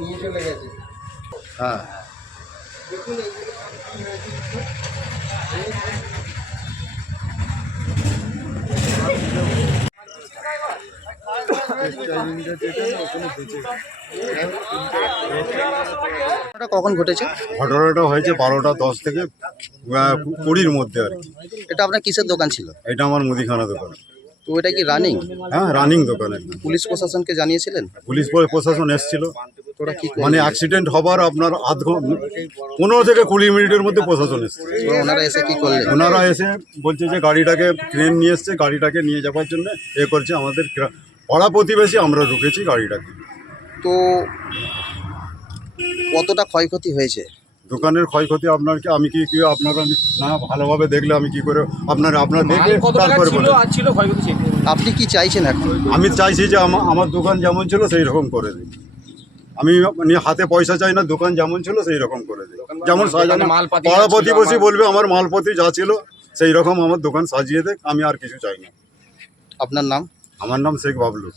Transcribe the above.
নিয়ে চলে গেছে। হ্যাঁ, দেখুন কখন ঘটেছে? ঘটনাটা হয়েছে 12:10 থেকে 20-র মধ্যে আর কি। এটা আপনার কিসের দোকান ছিল? এটা আমার মুদিখানা দোকান। তো এটা কি রানিং? হ্যাঁ, রানিং দোকান একদম। পুলিশ প্রশাসনকে জানিয়েছিলেন? পুলিশ প্রশাসন এসেছিল। তোরা কি মানে অ্যাক্সিডেন্ট হবার আপনার 15 থেকে 20 মিনিটের মধ্যে প্রশাসন এসেছে। ওনারা এসে কি করলেন? ওনারা এসে বলছে যে গাড়িটাকে ক্রেন নিয়ে এসছে, গাড়িটাকে নিয়ে যাওয়ার জন্য করছে। আমাদের পাড়া প্রতিবেশী আমরা রুকেছি গাড়িটাকে। তো কতটা ক্ষয়ক্ষতি হয়েছে? দোকানের ক্ষয়ক্ষতি আমি কি আপনারা না ভালোভাবে দেখলে আমি কি করে আপনার দেখে তারপরে বলে। আপনি কি চাইছেন এখন? আমি চাইছি যে আমার দোকান যেমন ছিল সেই রকম করে দিই। আমি হাতে পয়সা চাই না, দোকান যেমন ছিল সেই রকম করে দিই। যেমন সাজানো পাড়া প্রতিবেশী বলবে আমার মালপত্র যা ছিল সেই রকম আমার দোকান সাজিয়ে দেখ, আমি আর কিছু চাই না। আপনার নাম? আমার নাম শেখ বাবলু।